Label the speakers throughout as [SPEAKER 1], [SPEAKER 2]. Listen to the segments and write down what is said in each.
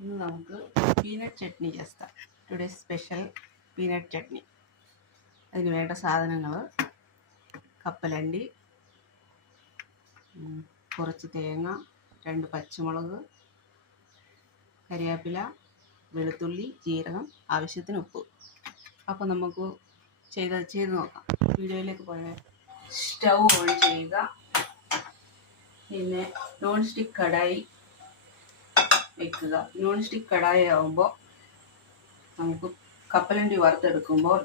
[SPEAKER 1] ഇന്ന് നമുക്ക് പീനട്ട് ചട്നി ചേർക്കാം ടുഡേ സ്പെഷ്യൽ പീനട്ട് ചട്നി. അതിന് വേണ്ട സാധനങ്ങൾ കപ്പലണ്ടി കുറച്ച് തേങ്ങ രണ്ട് പച്ചമുളക് കരിയാപ്പില വെളുത്തുള്ളി ജീരകം ആവശ്യത്തിന് ഉപ്പ്. അപ്പോൾ നമുക്ക് ചെയ്ത് ചെയ്ത് നോക്കാം. വീഡിയോയിലേക്ക് പോയ സ്റ്റൗ ഓൺ ചെയ്യുക. പിന്നെ നോൺ സ്റ്റിക്ക് കടായി വെക്കുക. നോൺ സ്റ്റിക്ക് കടായി ആവുമ്പോൾ നമുക്ക് കപ്പലണ്ടി വറുത്തെടുക്കുമ്പോൾ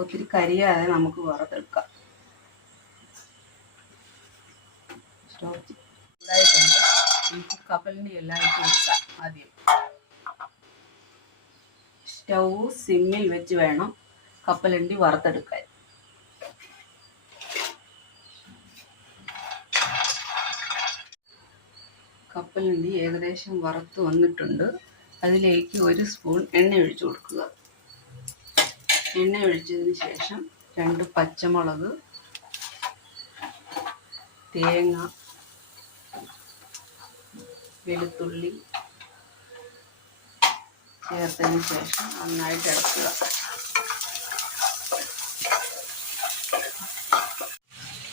[SPEAKER 1] ഒത്തിരി കരിയാതെ നമുക്ക് വറുത്തെടുക്കാം. സ്റ്റൗ ചൂടായിട്ടുണ്ട് നമുക്ക് കപ്പലണ്ടി എല്ലാം ഇട്ട് കൊടുക്കാം ആദ്യം. സ്റ്റൗ സിമ്മിൽ വെച്ച് വേണം കപ്പലണ്ടി വറുത്തെടുക്കാൻ. കപ്പലണ്ടി ഏകദേശം വറുത്ത് വന്നിട്ടുണ്ട്. അതിലേക്ക് ഒരു സ്പൂൺ എണ്ണ ഒഴിച്ചു കൊടുക്കുക. എണ്ണ ഒഴിച്ചതിന് ശേഷം രണ്ട് പച്ചമുളക് തേങ്ങ വെളുത്തുള്ളി ചേർത്തതിന് ശേഷം നന്നായിട്ട് ഇളക്കുക.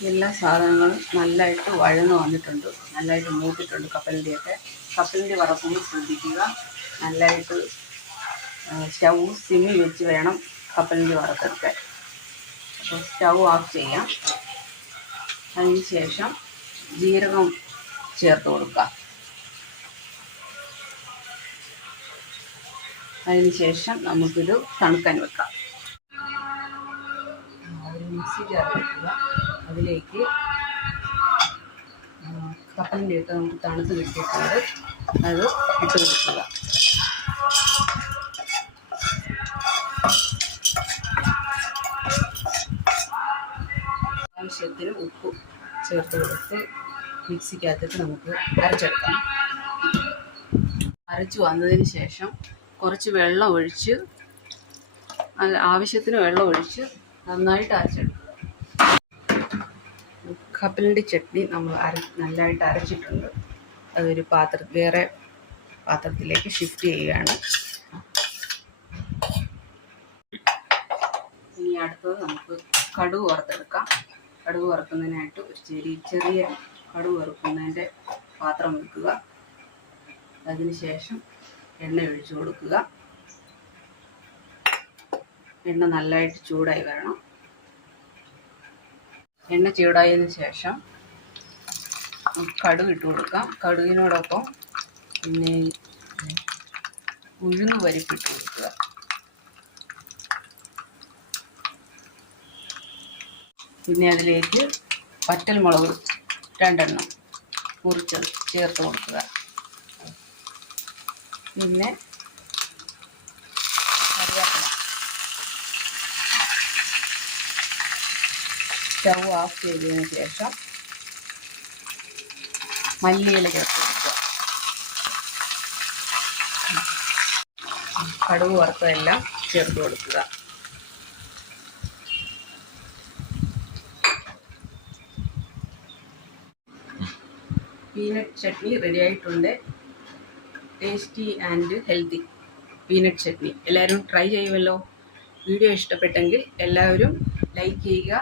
[SPEAKER 1] എല്ലാ സാധനങ്ങളും നല്ലതായിട്ട് വഴന്ന് വന്നിട്ടുണ്ട്. നല്ലതായിട്ട് മൂത്തിട്ടുണ്ട് കപ്പലിന്റെയൊക്കെ കപ്പലിന്റെ വറക്കുമ്പോൾ ശ്രദ്ധിക്കുക. നല്ലതായിട്ട് സ്റ്റൗ സിമ്മി വെച്ച് വേണം കപ്പലിന്റെ വറക്കൊക്കെ അപ്പോൾ സ്റ്റൗ ഓഫ് ചെയ്യാം. അതിന് ശേഷം ജീരകം ചേർത്ത് കൊടുക്കുക. അതിന് ശേഷം നമുക്കിത് തണുക്കാൻ വെക്കാം. മിക്സി ചേർത്ത് വെക്കുക അതിലേക്ക് കപ്പലിന്റെ ഒക്കെ നമുക്ക് തണുത്ത് കിട്ടിയിട്ടുണ്ട്. അത് ഇട്ട് കൊടുക്കുക. ആവശ്യത്തിന് ഉപ്പ് ചേർത്ത് കൊടുത്ത് മിക്സിക്കകത്തിട്ട് നമുക്ക് അരച്ചെടുക്കാം. അരച്ച് വന്നതിന് ശേഷം കുറച്ച് വെള്ളം ഒഴിച്ച് ആവശ്യത്തിന് വെള്ളം ഒഴിച്ച് നന്നായിട്ട് അരച്ചെടുക്കുക കപ്പലിന്റെ ചട്നി നമ്മൾ അര നല്ലതായിട്ട് അരച്ചിട്ടുണ്ട്. അതൊരു പാത്ര വേറെ പാത്രത്തിലേക്ക് ഷിഫ്റ്റ് ചെയ്യുകയാണ്. ഇനി അടുത്തത് നമുക്ക് കടുക് വറുത്തെടുക്കാം. കടുക് വറുക്കുന്നതിനായിട്ട് ഒരു ചെറിയ ചെറിയ കടുക് വറുക്കുന്നതിന്റെ പാത്രം വെക്കുക. അതിന് ശേഷം എണ്ണ ഒഴിച്ചു കൊടുക്കുക. എണ്ണ നല്ലതായിട്ട് ചൂടായി വരണം. എണ്ണ ചൂടായതിനു ശേഷം കടുക് ഇട്ട് കൊടുക്കാം. കടുകിനോടൊപ്പം പിന്നെ ഉഴുന്ന് പരിപ്പിട്ട് കൊടുക്കുക. പിന്നെ അതിലേക്ക് വറ്റൽമുളക് രണ്ടെണ്ണം മുറിച്ചത് ചേർത്ത് കൊടുക്കുക. പിന്നെ സ്റ്റൗ ഓഫ് ചെയ്തതിന് ശേഷം മല്ലിയില ചേർത്ത് കടുക് വറുത്തതെല്ലാം ചേർത്ത് കൊടുക്കുക. പീനട്ട് ചട്നി റെഡി ആയിട്ടുണ്ട്. Tasty and healthy peanut chutney. എല്ലാവരും ട്രൈ ചെയ്യുമല്ലോ. വീഡിയോ ഇഷ്ടപ്പെട്ടെങ്കിൽ എല്ലാവരും ലൈക്ക് ചെയ്യുക.